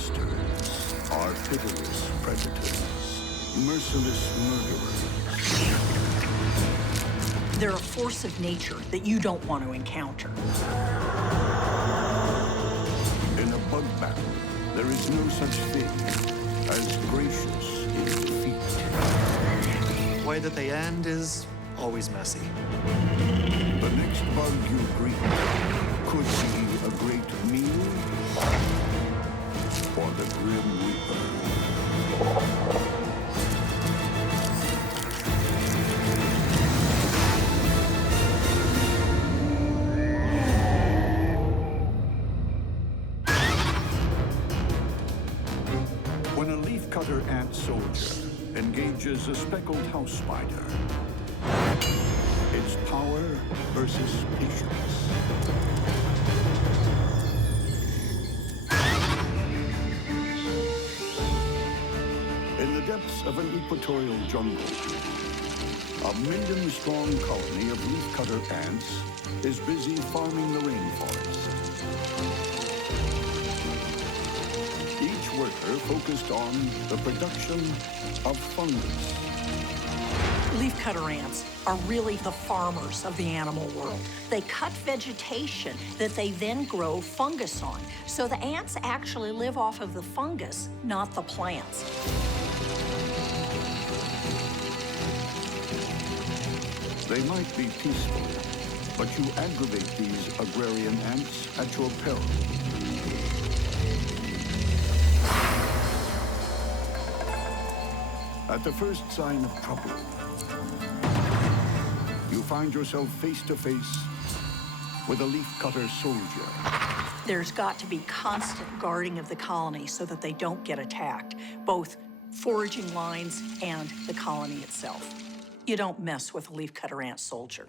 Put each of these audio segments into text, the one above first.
monsters are pitiless predators, merciless murderers. They're a force of nature that you don't want to encounter. In a bug battle, there is no such thing as gracious in defeat. The way that they end is always messy. The next bug you greet could be a great meal or the Grim Reaper. When a leafcutter ant soldier engages a speckled house spider, it's power versus patience. In the depths of an equatorial jungle, a million-strong colony of leafcutter ants is busy farming the rainforest. Each worker focused on the production of fungus. Leafcutter ants are really the farmers of the animal world. They cut vegetation that they then grow fungus on. So the ants actually live off of the fungus, not the plants. They might be peaceful, but you aggravate these agrarian ants at your peril. At the first sign of trouble, you find yourself face to face with a leafcutter soldier. There's got to be constant guarding of the colony so that they don't get attacked, both foraging lines and the colony itself. You don't mess with a leafcutter ant soldier.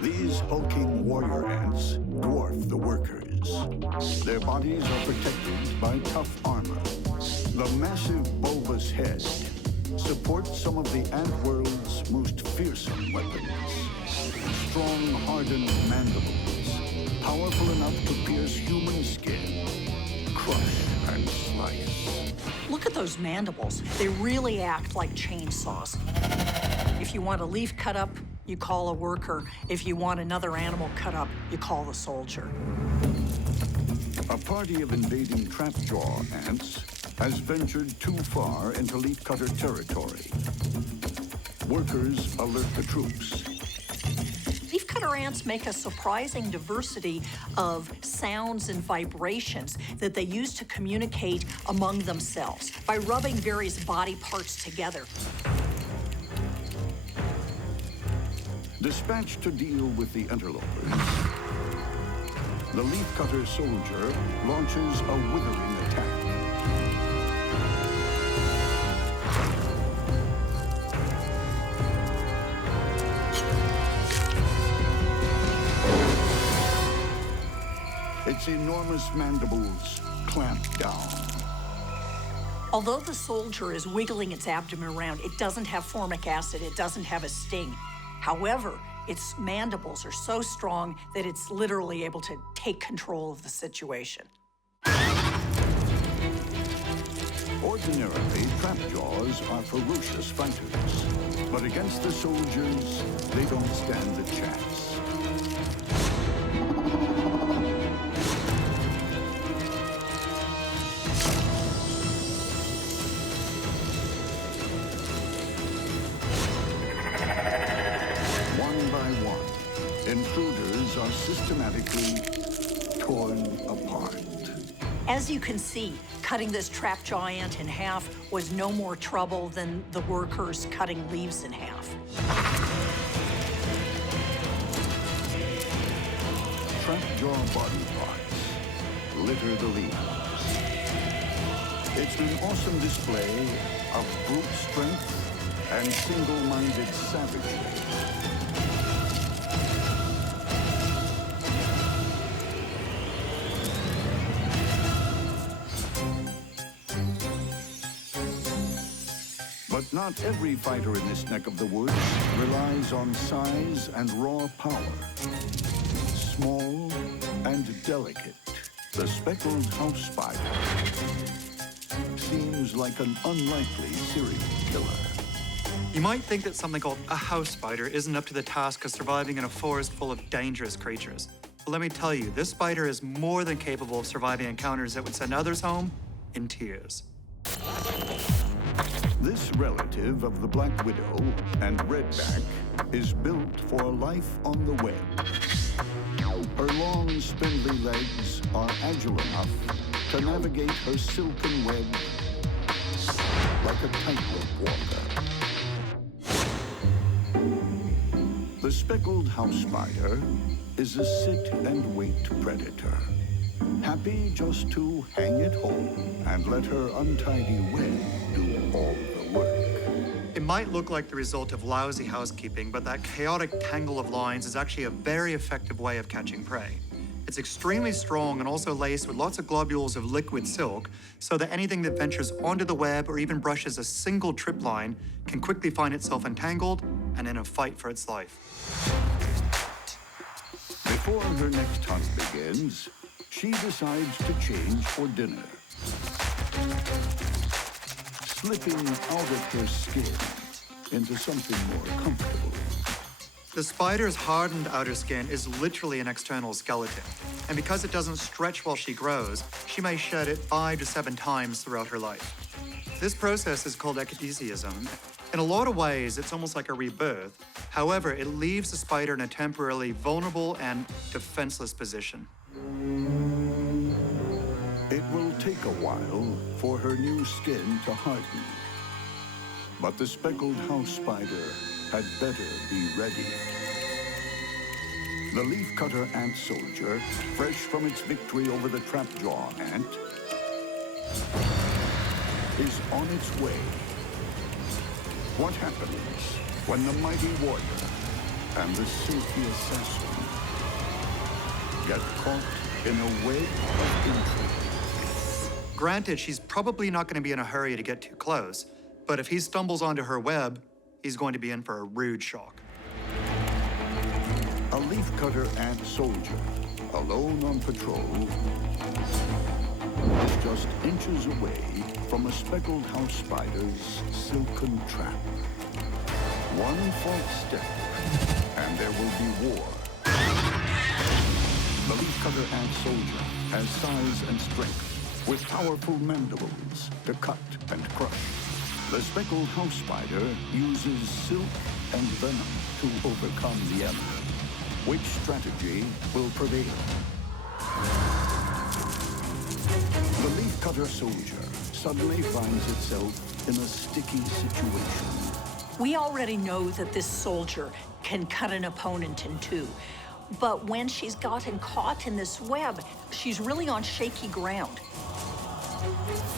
These hulking warrior ants dwarf the workers. Their bodies are protected by tough armor. The massive bulbous head supports some of the ant world's most fearsome weapons. Strong, hardened mandibles, powerful enough to pierce human skin, crush and slice. Look at those mandibles. They really act like chainsaws. If you want a leaf cut up, you call a worker. If you want another animal cut up, you call the soldier. A party of invading trapjaw ants has ventured too far into leafcutter territory. Workers alert the troops. Leafcutter ants make a surprising diversity of sounds and vibrations that they use to communicate among themselves by rubbing various body parts together. Dispatched to deal with the interlopers, the leafcutter soldier launches a withering attack. Its enormous mandibles clamp down. Although the soldier is wiggling its abdomen around, it doesn't have formic acid, it doesn't have a sting. However, its mandibles are so strong that it's literally able to take control of the situation. Ordinarily, trapjaws are ferocious fighters, but against the soldiers, they don't stand a chance. Intruders are systematically torn apart. As you can see, cutting this trapjaw ant in half was no more trouble than the workers cutting leaves in half. Trapjaw body parts litter the leaves. It's an awesome display of brute strength and single-minded savagery. But not every fighter in this neck of the woods relies on size and raw power. Small and delicate, The speckled house spider seems like an unlikely serial killer. You might think that something called a house spider isn't up to the task of surviving in a forest full of dangerous creatures. But let me tell you, this spider is more than capable of surviving encounters that would send others home in tears. This relative of the black widow and redback is built for life on the web. Her long, spindly legs are agile enough to navigate her silken web like a tightrope walker. The speckled house spider is a sit-and-wait predator, happy just to hang at home and let her untidy web do all the work. It might look like the result of lousy housekeeping, but that chaotic tangle of lines is actually a very effective way of catching prey. It's extremely strong and also laced with lots of globules of liquid silk, so that anything that ventures onto the web or even brushes a single trip line can quickly find itself entangled and in a fight for its life. Before her next hunt begins, she decides to change for dinner, slipping out of her skin into something more comfortable. The spider's hardened outer skin is literally an external skeleton, and because it doesn't stretch while she grows, she may shed it 5 to 7 times throughout her life. This process is called ecdysiasm. In a lot of ways, it's almost like a rebirth. However, it leaves the spider in a temporarily vulnerable and defenseless position. It will take a while for her new skin to harden, but the speckled house spider had better be ready. The leafcutter ant soldier, fresh from its victory over the trapjaw ant, is on its way. What happens when the mighty warrior and the silky assassin get caught in a web of intrigue? Granted, she's probably not going to be in a hurry to get too close, but if he stumbles onto her web, he's going to be in for a rude shock. A leafcutter ant soldier, alone on patrol, is just inches away from a speckled house spider's silken trap. One false step, and there will be war. The leafcutter ant soldier has size and strength, with powerful mandibles to cut and crush. The speckled house spider uses silk and venom to overcome the enemy. Which strategy will prevail? The leafcutter soldier suddenly finds itself in a sticky situation. We already know that this soldier can cut an opponent in two. But when she's gotten caught in this web, she's really on shaky ground.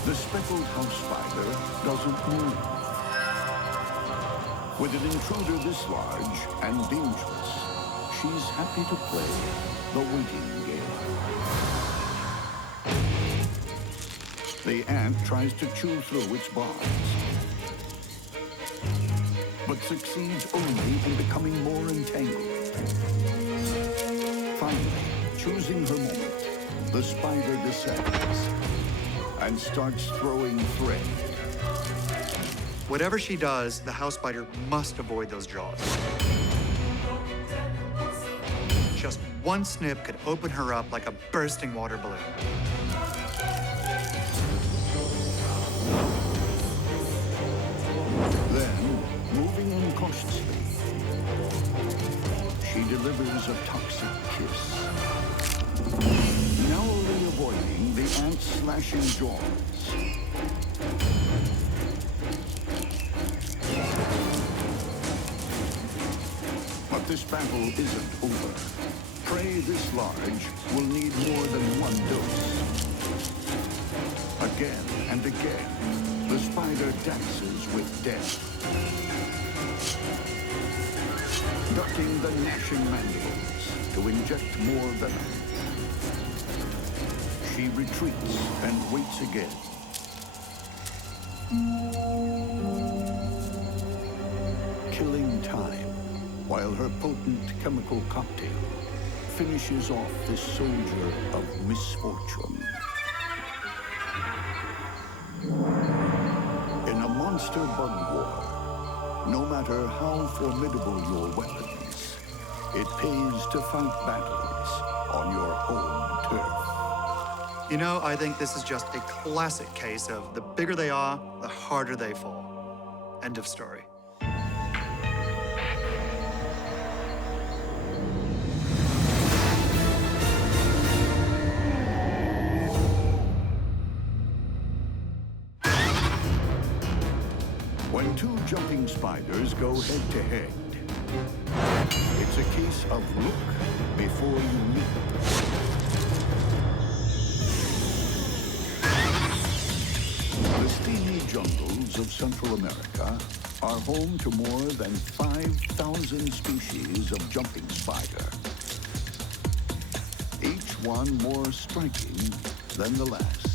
The speckled house spider doesn't move. With an intruder this large and dangerous, she's happy to play the waiting game. The ant tries to chew through its bonds, but succeeds only in becoming more entangled. Finally, choosing her moment, the spider descends and starts throwing thread. Whatever she does, the house spider must avoid those jaws. Just one snip could open her up like a bursting water balloon. Then, moving incautiously, she delivers a toxic kiss, narrowly avoiding the ant's slashing jaws. But this battle isn't over. Prey this large will need more than one dose. Again and again, the spider dances with death, ducking the gnashing mandibles to inject more venom. She retreats and waits again. Killing time while her potent chemical cocktail finishes off this soldier of misfortune. In a monster bug war, no matter how formidable your weapons, it pays to fight battles on your home turf. You know, I think this is just a classic case of the bigger they are, the harder they fall. End of story. When two jumping spiders go head-to-head, it's a case of look before you leap. The steamy jungles of Central America are home to more than 5,000 species of jumping spider, each one more striking than the last.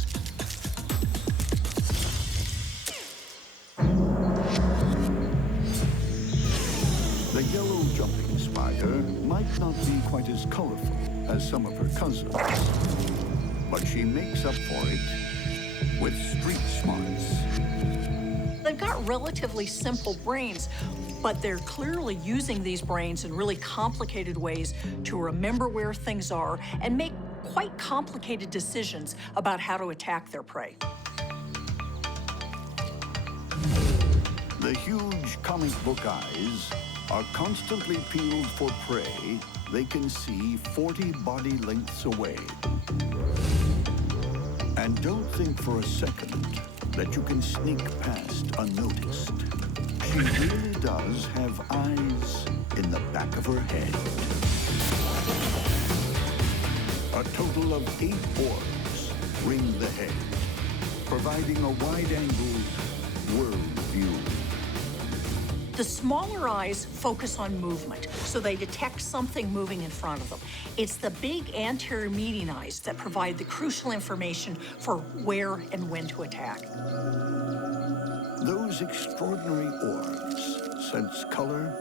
The yellow jumping spider might not be quite as colorful as some of her cousins, but she makes up for it with street smarts. They've got relatively simple brains, but they're clearly using these brains in really complicated ways to remember where things are and make quite complicated decisions about how to attack their prey. The huge comic book eyes are constantly peeled for prey they can see 40 body lengths away. And don't think for a second that you can sneak past unnoticed. She really does have eyes in the back of her head. A total of 8 orbs ring the head, providing a wide-angled world view. The smaller eyes focus on movement, so they detect something moving in front of them. It's the big anterior median eyes that provide the crucial information for where and when to attack. Those extraordinary orbs sense color,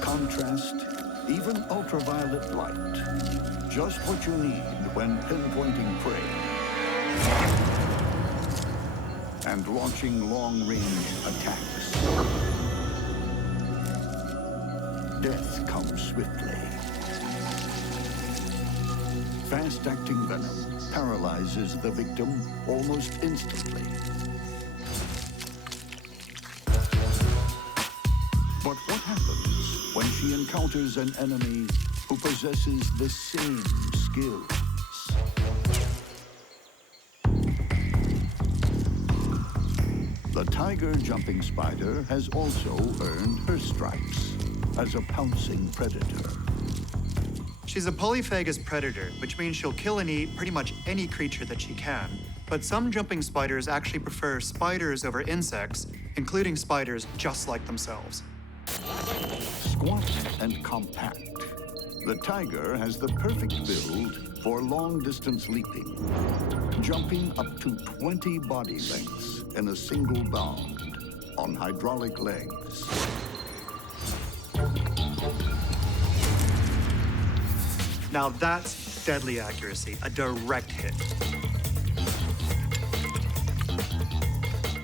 contrast, even ultraviolet light. Just what you need when pinpointing prey and launching long-range attacks. Death comes swiftly. Fast-acting venom paralyzes the victim almost instantly. But what happens when she encounters an enemy who possesses the same skills? The tiger jumping spider has also earned her stripes as a pouncing predator. She's a polyphagous predator, which means she'll kill and eat pretty much any creature that she can. But some jumping spiders actually prefer spiders over insects, including spiders just like themselves. Squat and compact, the tiger has the perfect build for long-distance leaping, jumping up to 20 body lengths in a single bound on hydraulic legs. Now that's deadly accuracy, a direct hit.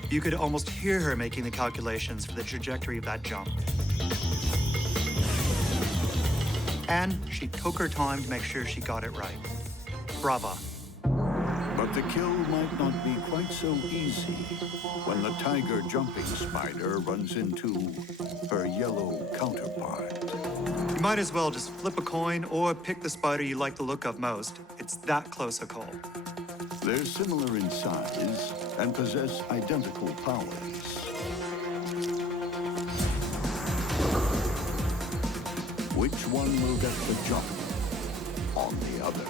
You could almost hear her making the calculations for the trajectory of that jump. And she took her time to make sure she got it right. Brava. But the kill might not be quite so easy when the tiger jumping spider runs into her yellow counterpart. You might as well just flip a coin or pick the spider you like the look of most. It's that close a call. They're similar in size and possess identical powers. Which one will get the jump on the other?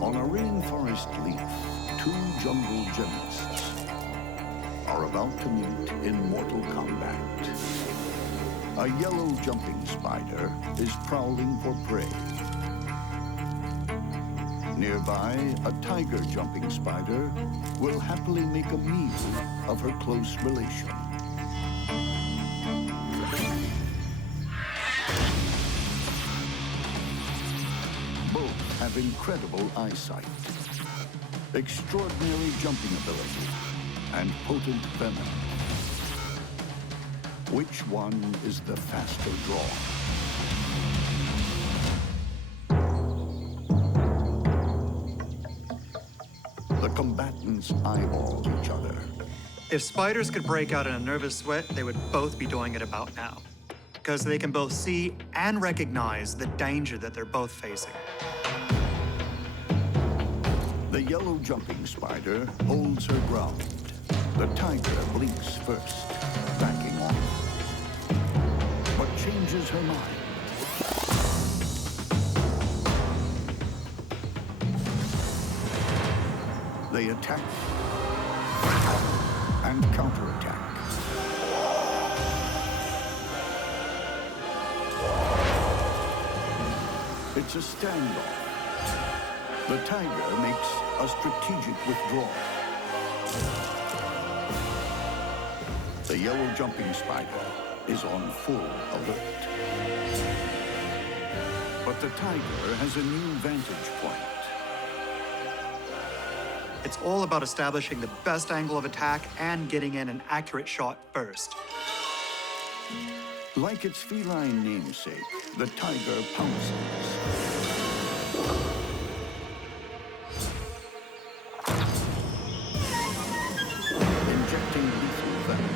On a rainforest leaf, two jungle gymnasts are about to meet in mortal combat. A yellow jumping spider is prowling for prey. Nearby, a tiger jumping spider will happily make a meal of her close relation. have incredible eyesight, extraordinary jumping ability, and potent venom. Which one is the faster draw? The combatants eyeball each other. If spiders could break out in a nervous sweat, they would both be doing it about now, because they can both see and recognize the danger that they're both facing. The yellow jumping spider holds her ground. The tiger blinks first, backing off, but changes her mind. They attack and counterattack. It's a standoff. The tiger makes a strategic withdrawal. The yellow jumping spider is on full alert. But the tiger has a new vantage point. It's all about establishing the best angle of attack and getting in an accurate shot first. Like its feline namesake, the tiger pounces. Injecting lethal venom.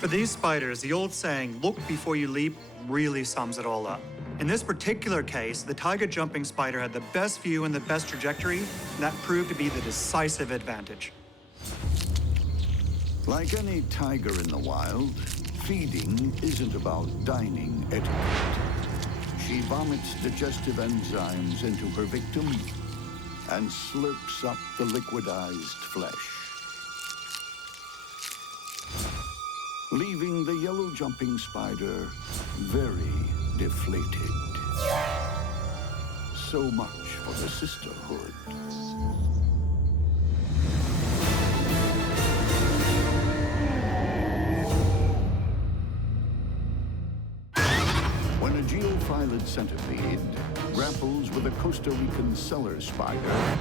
For these spiders, the old saying, "look before you leap," really sums it all up. In this particular case, the tiger jumping spider had the best view and the best trajectory, and that proved to be the decisive advantage. Like any tiger in the wild, feeding isn't about dining etiquette. She vomits digestive enzymes into her victim and slurps up the liquidized flesh, leaving the yellow jumping spider very deflated. So much for the sisterhood. When a geophilid centipede grapples with a Costa Rican cellar spider,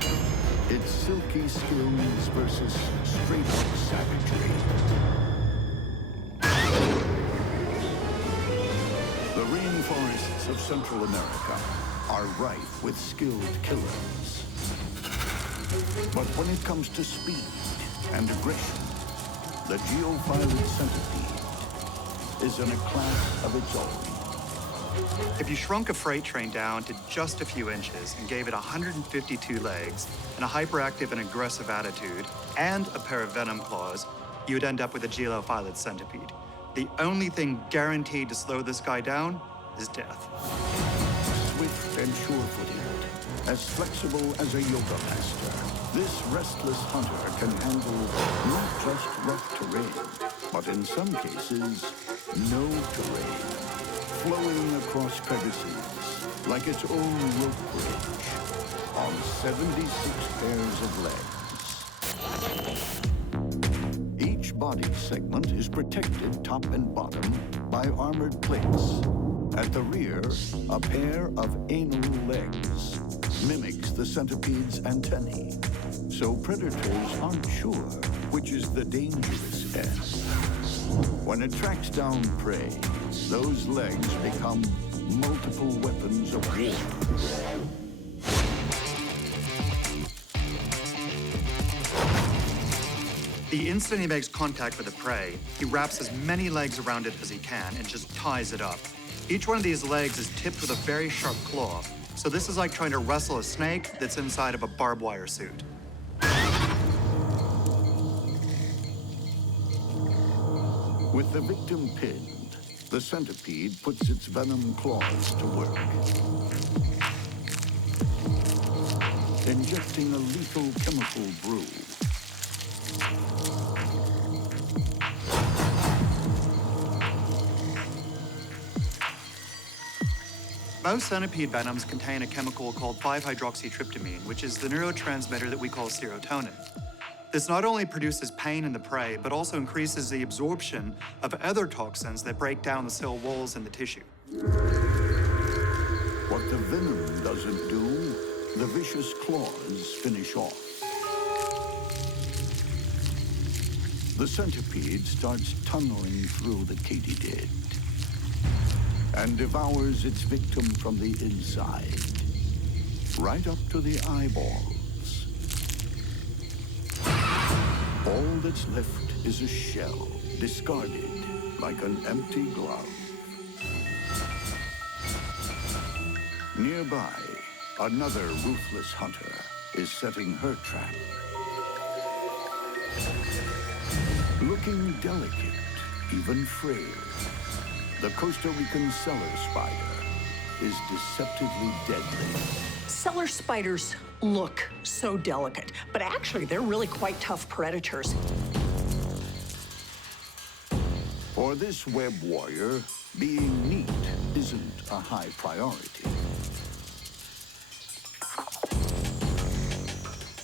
it's silky skills versus straight-up savagery. The rainforests of Central America are rife with skilled killers. But when it comes to speed and aggression, the geophilid centipede is in a class of its own. If you shrunk a freight train down to just a few inches and gave it 152 legs and a hyperactive and aggressive attitude and a pair of venom claws, you'd end up with a geophilid centipede. The only thing guaranteed to slow this guy down is death. Swift and sure-footed, as flexible as a yoga master, this restless hunter can handle not just rough terrain, but in some cases, no terrain, flowing across crevices like its own rope bridge on 76 pairs of legs. Each body segment is protected top and bottom by armored plates. At the rear, a pair of anal legs mimics the centipede's antennae, so predators aren't sure which is the dangerous end. When it tracks down prey, those legs become multiple weapons of war. The instant he makes contact with the prey, he wraps as many legs around it as he can and just ties it up. Each one of these legs is tipped with a very sharp claw, so this is like trying to wrestle a snake that's inside of a barbed wire suit. With the victim pinned, the centipede puts its venom claws to work, injecting a lethal chemical brew. Most centipede venoms contain a chemical called 5-hydroxytryptamine, which is the neurotransmitter that we call serotonin. This not only produces pain in the prey, but also increases the absorption of other toxins that break down the cell walls and the tissue. What what the venom doesn't do, the vicious claws finish off. The centipede starts tunneling through the katydid and devours its victim from the inside, right up to the eyeballs. All that's left is a shell, discarded like an empty glove. Nearby, another ruthless hunter is setting her trap. Looking delicate, even frail, the Costa Rican cellar spider is deceptively deadly. Cellar spiders look so delicate, but actually they're really quite tough predators. For this web warrior, being neat isn't a high priority.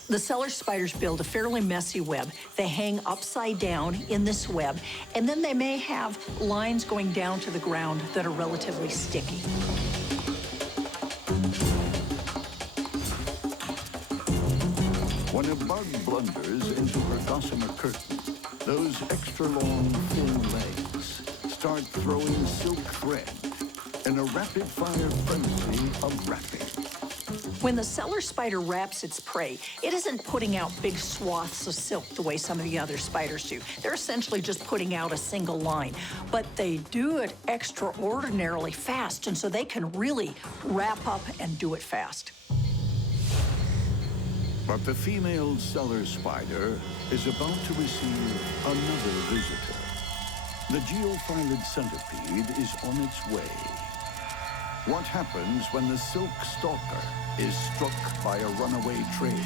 The cellar spiders build a fairly messy web. They hang upside down in this web, and then they may have lines going down to the ground that are relatively sticky. When a bug blunders into her gossamer curtain, those extra long, thin legs start throwing silk thread in a rapid-fire frenzy of wrapping. When the cellar spider wraps its prey, it isn't putting out big swaths of silk the way some of the other spiders do. They're essentially just putting out a single line, but they do it extraordinarily fast, and so they can really wrap up and do it fast. But the female cellar spider is about to receive another visitor. The geophilid centipede is on its way. What happens when the silk stalker is struck by a runaway train?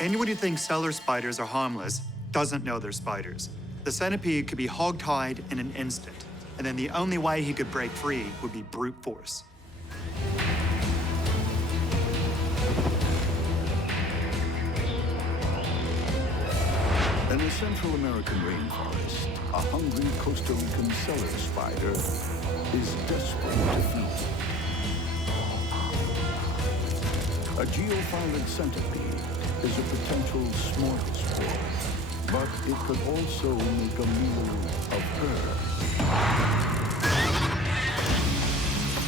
Anyone who thinks cellar spiders are harmless doesn't know they're spiders. The centipede could be hog-tied in an instant, and then the only way he could break free would be brute force. In a Central American rainforest, a hungry Costa Rican cellar spider is desperate to feed. A geophilid centipede is a potential smorgasbord, but it could also make a meal of her.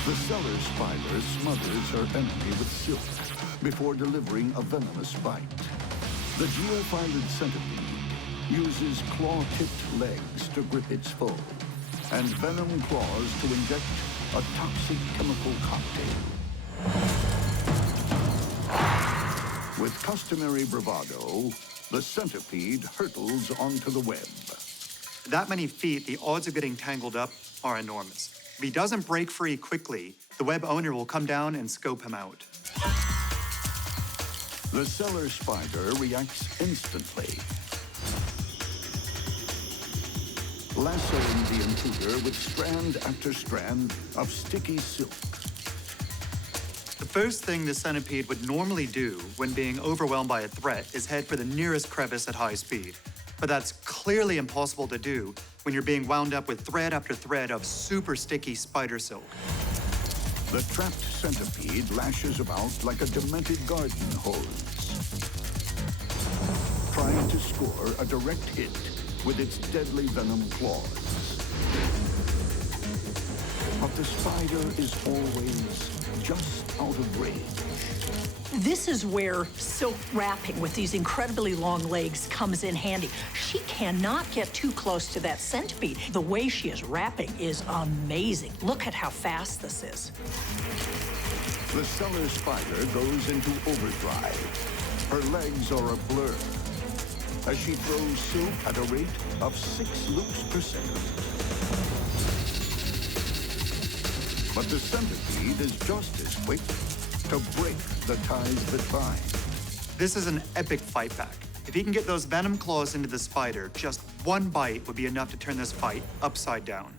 The cellar spider smothers her enemy with silk before delivering a venomous bite. The geophilid centipede uses claw-tipped legs to grip its foe, and venom claws to inject a toxic chemical cocktail. With customary bravado, the centipede hurtles onto the web. That many feet, the odds of getting tangled up are enormous. If he doesn't break free quickly, the web owner will come down and scope him out. The cellar spider reacts instantly, lassoing the intruder with strand after strand of sticky silk. The first thing the centipede would normally do when being overwhelmed by a threat is head for the nearest crevice at high speed. But that's clearly impossible to do when you're being wound up with thread after thread of super sticky spider silk. The trapped centipede lashes about like a demented garden hose, trying to score a direct hit with its deadly venom claws. But the spider is always just out of range. This is where silk wrapping with these incredibly long legs comes in handy. She cannot get too close to that centipede. The way she is wrapping is amazing. Look at how fast this is. The cellar spider goes into overdrive. Her legs are a blur as she throws silk at a rate of 6 loops per second. But the centipede is just as quick to break the ties that bind. This is an epic fight back. If he can get those venom claws into the spider, just one bite would be enough to turn this fight upside down.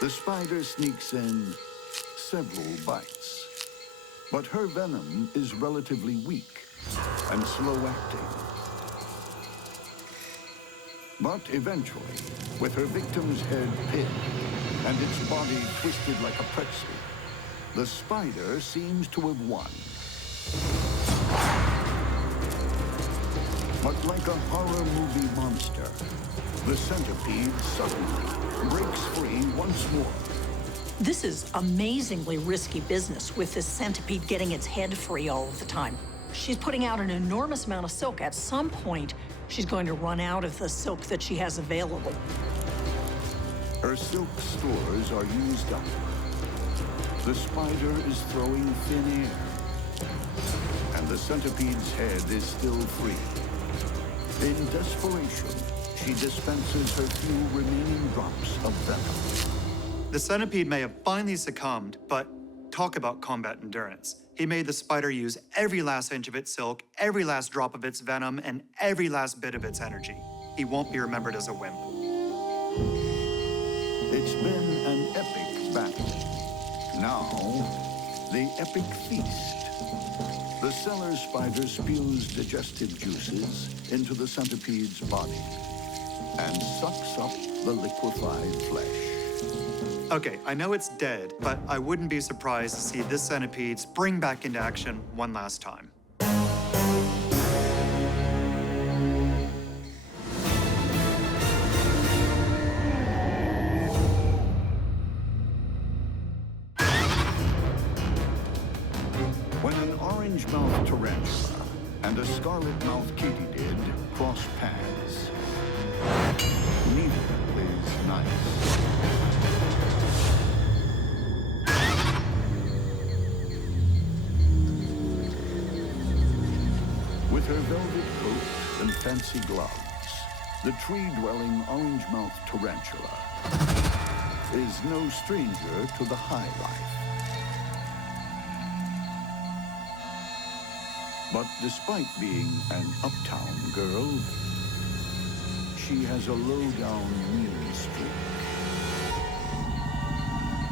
The spider sneaks in several bites, but her venom is relatively weak and slow-acting. But eventually, with her victim's head pinned and its body twisted like a pretzel, The spider seems to have won. But like a horror movie monster, the centipede suddenly breaks free once more. This is amazingly risky business with this centipede getting its head free all of the time. She's putting out an enormous amount of silk. At some point, she's going to run out of the silk that she has available. Her silk stores are used up. The spider is throwing thin air, and the centipede's head is still free. In desperation, she dispenses her few remaining drops of venom. The centipede may have finally succumbed, but talk about combat endurance. He made the spider use every last inch of its silk, every last drop of its venom, and every last bit of its energy. He won't be remembered as a wimp. It's been an epic battle. Now, the epic feast. The cellar spider spews digestive juices into the centipede's body and sucks up the liquefied flesh. Okay, I know it's dead, but I wouldn't be surprised to see this centipede spring back into action one last time. When an orange-mouthed tarantula and a scarlet-mouthed katydid cross paths, neither is nice. With her velvet coat and fancy gloves, the tree-dwelling orange-mouthed tarantula is no stranger to the high life. But despite being an uptown girl, she has a low-down mean streak.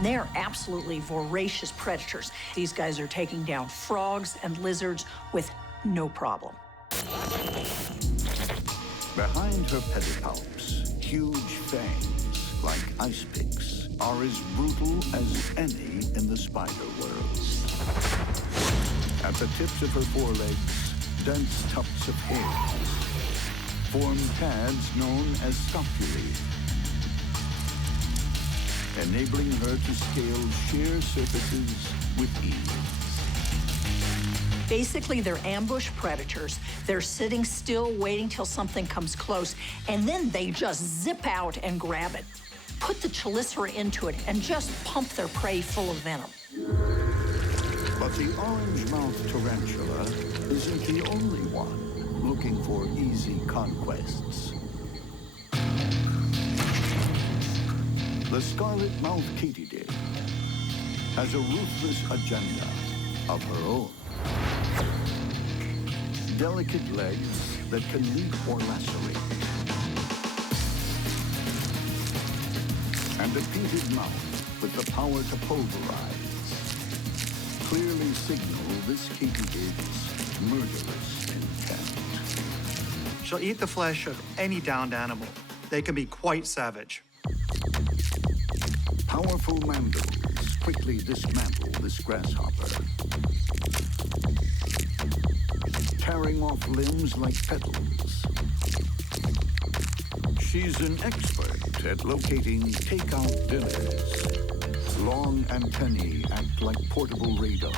They're absolutely voracious predators. These guys are taking down frogs and lizards with no problem. Behind her pedipalps, huge fangs, like ice picks, are as brutal as any in the spider world. At the tips of her forelegs, dense tufts of hair form pads known as scapulae, enabling her to scale sheer surfaces with ease. Basically, they're ambush predators. They're sitting still, waiting till something comes close, and then they just zip out and grab it. Put the chelicera into it and just pump their prey full of venom. But the orange-mouthed tarantula isn't the only one looking for easy conquests. The scarlet-mouthed katydid has a ruthless agenda of her own. Delicate legs that can leap or lacerate. And a painted mouth with the power to pulverize. Clearly signal this katydid's murderous intent. She'll eat the flesh of any downed animal. They can be quite savage. Powerful mandibles quickly dismantle this grasshopper, tearing off limbs like petals. She's an expert at locating takeout dinners. Long antennae act like portable radar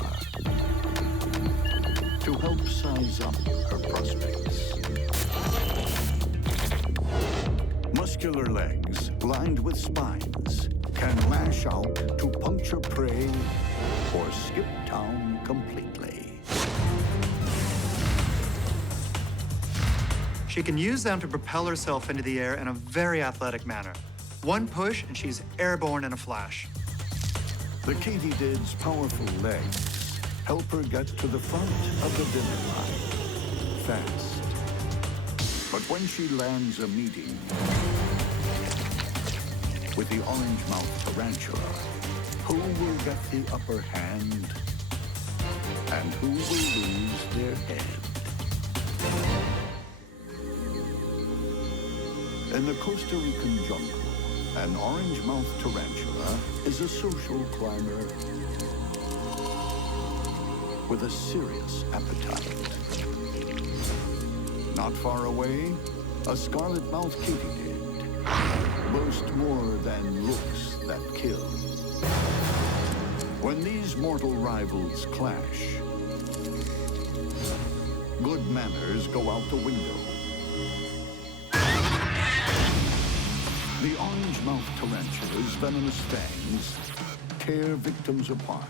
to help size up her prospects. Muscular legs lined with spines can lash out to puncture prey or skip town completely. She can use them to propel herself into the air in a very athletic manner. One push and she's airborne in a flash. The katydid's powerful legs help her get to the front of the dinner line fast. But when she lands a meeting with the orange-mouthed tarantula, who will get the upper hand and who will lose their head? In the Costa Rican jungle, an orange-mouthed tarantula is a social climber with a serious appetite. Not far away, a scarlet-mouthed katydid boast more than looks that kill. When these mortal rivals clash, good manners go out the window. The orange-mouthed tarantula's venomous fangs tear victims apart.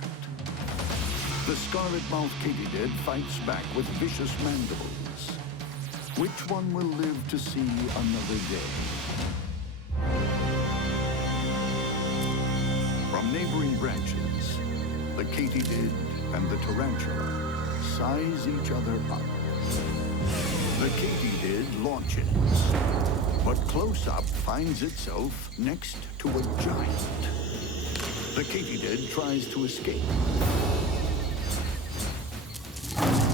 The scarlet-mouthed katydid fights back with vicious mandibles. Which one will live to see another day? From neighboring branches, the katydid and the tarantula size each other up. The katydid launches, but close up finds itself next to a giant. The katydid tries to escape,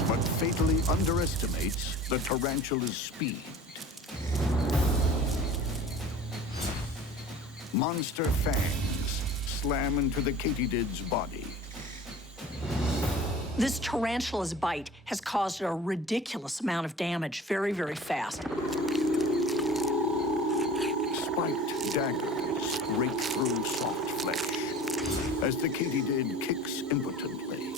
but fatally underestimates the tarantula's speed. Monster fangs slam into the katydid's body. This tarantula's bite has caused a ridiculous amount of damage very, very fast. Spiked daggers rake through soft flesh as the katydid kicks impotently.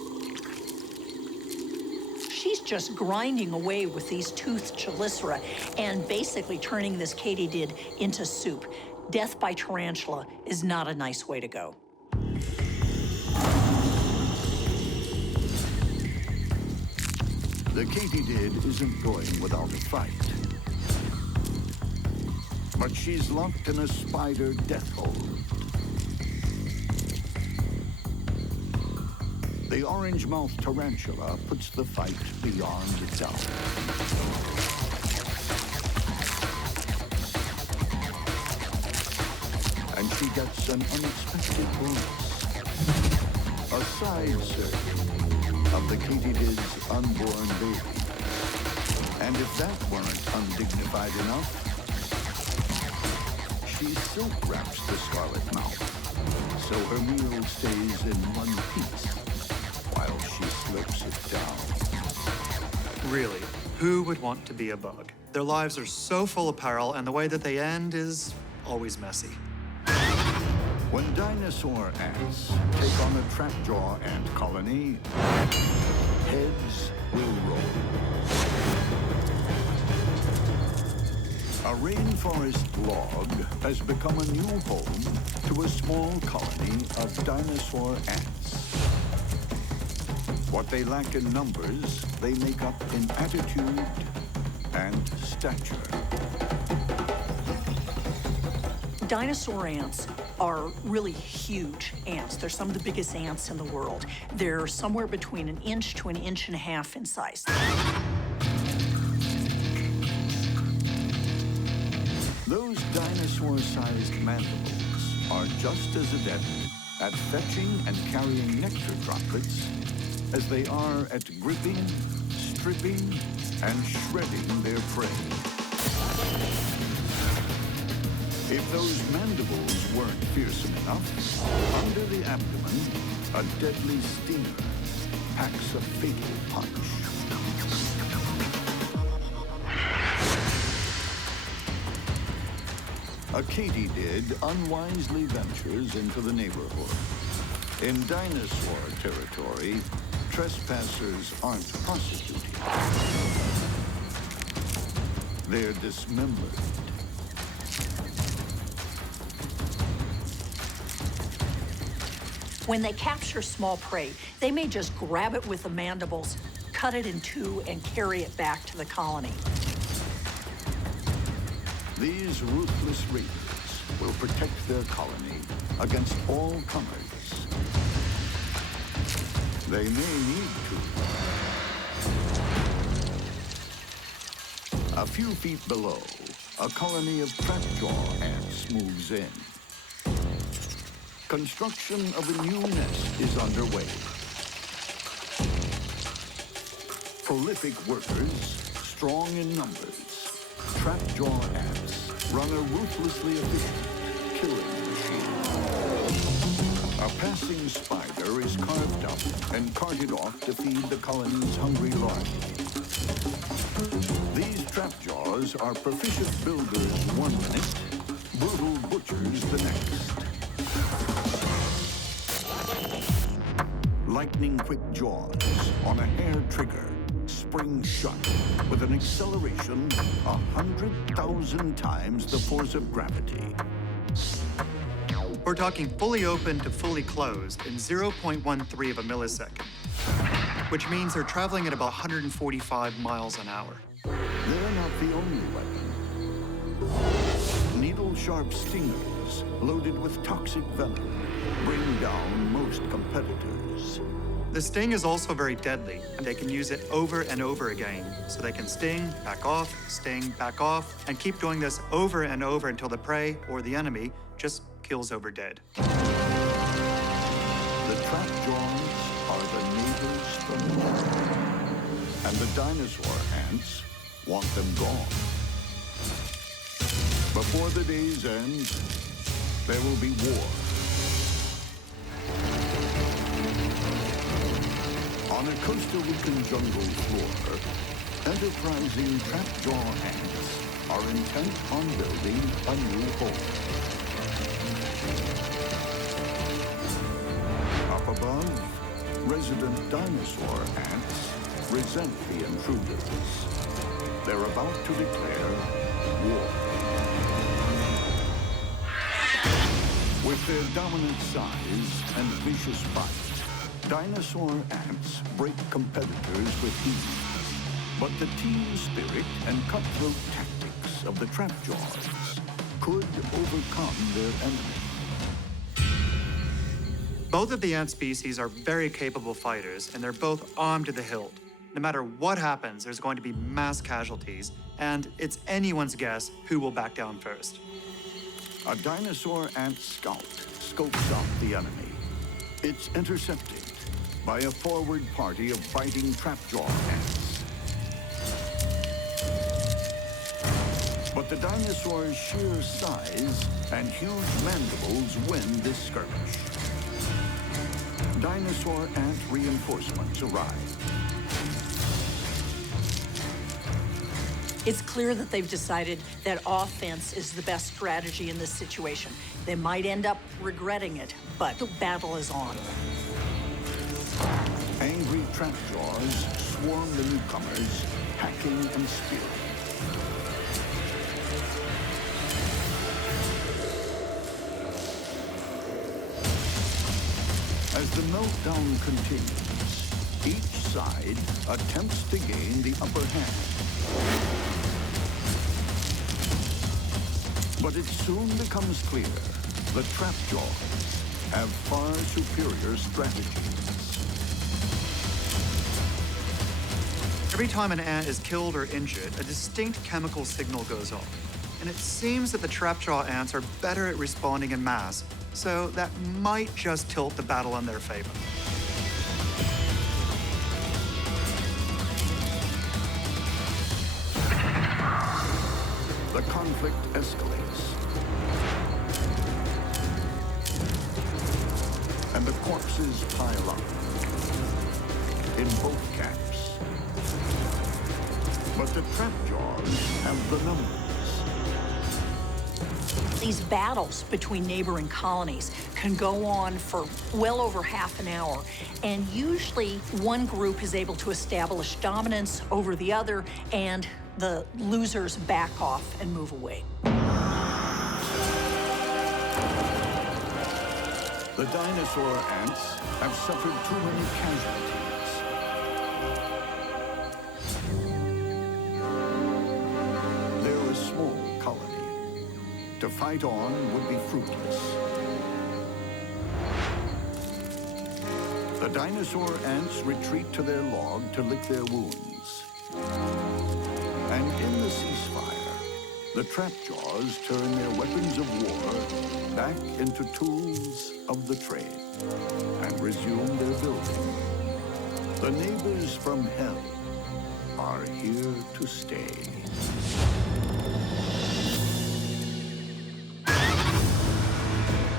She's just grinding away with these toothed chelicera and basically turning this katydid into soup. Death by tarantula is not a nice way to go. The katydid isn't going without a fight. But she's locked in a spider death hold. The orange-mouthed tarantula puts the fight beyond doubt. And she gets an unexpected bonus. A side serving of the katydid's unborn baby. And if that weren't undignified enough, she silk wraps the scarlet mouth, so her meal stays in one piece while she slips it down. Really, who would want to be a bug? Their lives are so full of peril, and the way that they end is always messy. When dinosaur ants take on a trapjaw ant colony, heads will roll. A rainforest log has become a new home to a small colony of dinosaur ants. What they lack in numbers, they make up in attitude and stature. Dinosaur ants are really huge ants. They're some of the biggest ants in the world. They're somewhere between 1 inch to 1.5 inches in size. Those dinosaur-sized mandibles are just as adept at fetching and carrying nectar droplets as they are at gripping, stripping, and shredding their prey. If those mandibles weren't fearsome enough, under the abdomen, a deadly stinger packs a fatal punch. A katydid unwisely ventures into the neighborhood. In dinosaur territory, trespassers aren't prosecuted. They're dismembered. When they capture small prey, they may just grab it with the mandibles, cut it in two, and carry it back to the colony. These ruthless raiders will protect their colony against all comers. They may need to. A few feet below, a colony of trapjaw ants moves in. Construction of a new nest is underway. Prolific workers, strong in numbers, trapjaw ants run a ruthlessly efficient killing machine. A passing spider is carved up and carted off to feed the colony's hungry larvae. These trapjaws are proficient builders one minute, brutal butchers the next. Lightning-quick jaws on a hair trigger spring shut with an acceleration 100,000 times the force of gravity. We're talking fully open to fully closed in 0.13 of a millisecond, which means they're traveling at about 145 miles an hour. They're not the only weapon. Needle-sharp stingers loaded with toxic venom bring down most competitors. The sting is also very deadly, and they can use it over and over again. So they can sting, back off, and keep doing this over and over until the prey or the enemy just kills over dead. The trapjaws are the neighbors from hell, and the dinosaur ants want them gone. Before the day's end, there will be war. On a Costa Rican jungle floor, enterprising trapjaw ants are intent on building a new home. Up above, resident dinosaur ants resent the intruders. They're about to declare war. With their dominant size and vicious bite, dinosaur ants break competitors with ease. But the team spirit and cutthroat tactics of the trapjaws could overcome their enemy. Both of the ant species are very capable fighters, and they're both armed to the hilt. No matter what happens, there's going to be mass casualties, and it's anyone's guess who will back down first. A dinosaur ant scout scopes out the enemy. It's intercepted by a forward party of fighting trapjaw ants. But the dinosaur's sheer size and huge mandibles win this skirmish. Dinosaur ant reinforcements arrive. It's clear that they've decided that offense is the best strategy in this situation. They might end up regretting it, but the battle is on. Angry trapjaws swarm the newcomers, hacking and spearing. As the meltdown continues, each side attempts to gain the upper hand. But it soon becomes clear the trapjaws have far superior strategies. Every time an ant is killed or injured, a distinct chemical signal goes off. And it seems that the trapjaw ants are better at responding in mass, so that might just tilt the battle in their favor. The conflict escalates. And the corpses pile up in both camps. But the trapjaws have the numbers. These battles between neighboring colonies can go on for well over half an hour, and usually one group is able to establish dominance over the other, and the losers back off and move away. The dinosaur ants have suffered too many casualties. They're a small colony. To fight on would be fruitless. The dinosaur ants retreat to their log to lick their wounds. And in the ceasefire, the trapjaws turn their weapons of war back into tools of the trade and resume their building. The neighbors from hell are here to stay.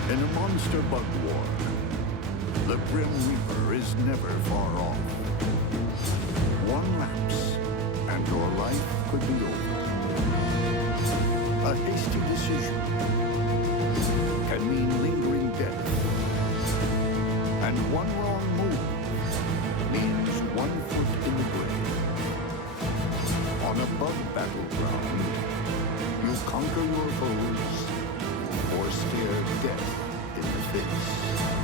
In a monster bug war, The Grim Reaper is never far off. One lapse, and your life could be over. A hasty decision can mean lingering death. And one wrong move means 1 foot in the grave. On a bug battleground, you conquer your foes or stare death in the face.